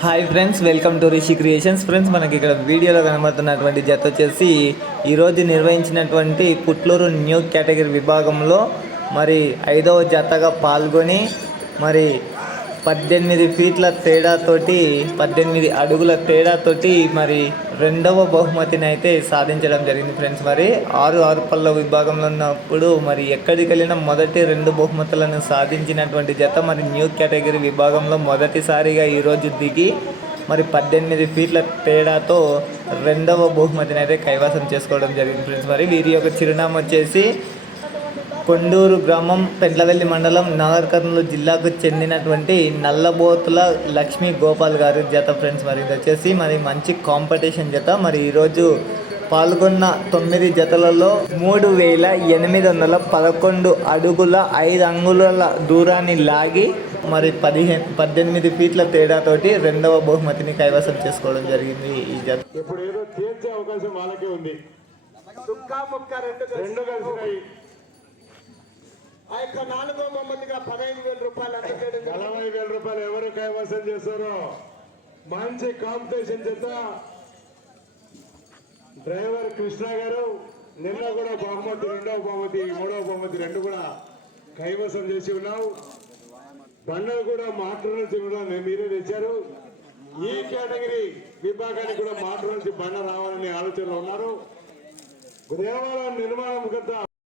Hi friends welcome to Rishi creations friends మనకి ఇక్కడ వీడియోలో కనబడుతున్నటువంటి జత వచ్చేసి ఈరోజు నిర్వహించినటువంటి పుట్లూరు న్యూ కేటగిరీ విభాగంలో మరి ఐదవ జతగా పాల్గొని మరి పద్దెనిమిది ఫీట్ల తేడాతోటి పద్దెనిమిది అడుగుల తేడాతోటి మరి రెండవ బహుమతిని అయితే సాధించడం జరిగింది ఫ్రెండ్స్. మరి ఆరు ఆరు పళ్ళ విభాగంలో ఉన్నప్పుడు మరి ఎక్కడికి వెళ్ళినా మొదటి రెండు బహుమతులను సాధించినటువంటి జత మరి న్యూ కేటగిరీ విభాగంలో మొదటిసారిగా ఈరోజు దిగి మరి పద్దెనిమిది ఫీట్ల తేడాతో రెండవ బహుమతిని అయితే కైవసం చేసుకోవడం జరిగింది ఫ్రెండ్స్. మరి వీరి యొక్క చిరునామా వచ్చేసి కొండూరు గ్రామం పెండ్లవెల్లి మండలం నాగర్ కర్నూలు జిల్లాకు చెందినటువంటి నల్లబోతుల లక్ష్మీ గోపాల్ గారి జత ఫ్రెండ్స్. మరి ఇది వచ్చేసి మరి మంచి కాంపిటీషన్ జత. మరి ఈరోజు పాల్గొన్న తొమ్మిది జతలలో మూడు వేల ఎనిమిది వందల పదకొండు అడుగుల ఐదు అంగుళాల దూరాన్ని లాగి మరి పదిహేను పద్దెనిమిది ఫీట్ల తేడాతోటి రెండవ బహుమతిని కైవసం చేసుకోవడం జరిగింది ఈ జత. ఇప్పుడు ఏదో తీర్చే అవకాశం వాళ్ళకే ఉంది. సుక్క ముక్క రెండు కలిసి రెండు కలిసినాయి. ఆ యొక్క నాలుగో బొమ్మతిగా పదహైదు వేల రూపాయలు అందజేయడం నలభై వేల రూపాయలు ఎవరు కైవసం చేస్తారో మంచి కాంపిటీషన్ చేత డ్రైవర్ కృష్ణ గారు నిన్న కూడా బహుమతి రెండవ బహుమతి మూడవ బహుమతి రెండు కూడా కైవసం చేసి ఉన్నావు. బండలు కూడా మాటల నుంచి కూడా మీరే తెచ్చారు. ఈ కేటగిరీ విభాగానికి కూడా మాటల నుంచి బండ రావాలనే ఆలోచనలో ఉన్నారు. దేవాలయం నిర్మాణం గత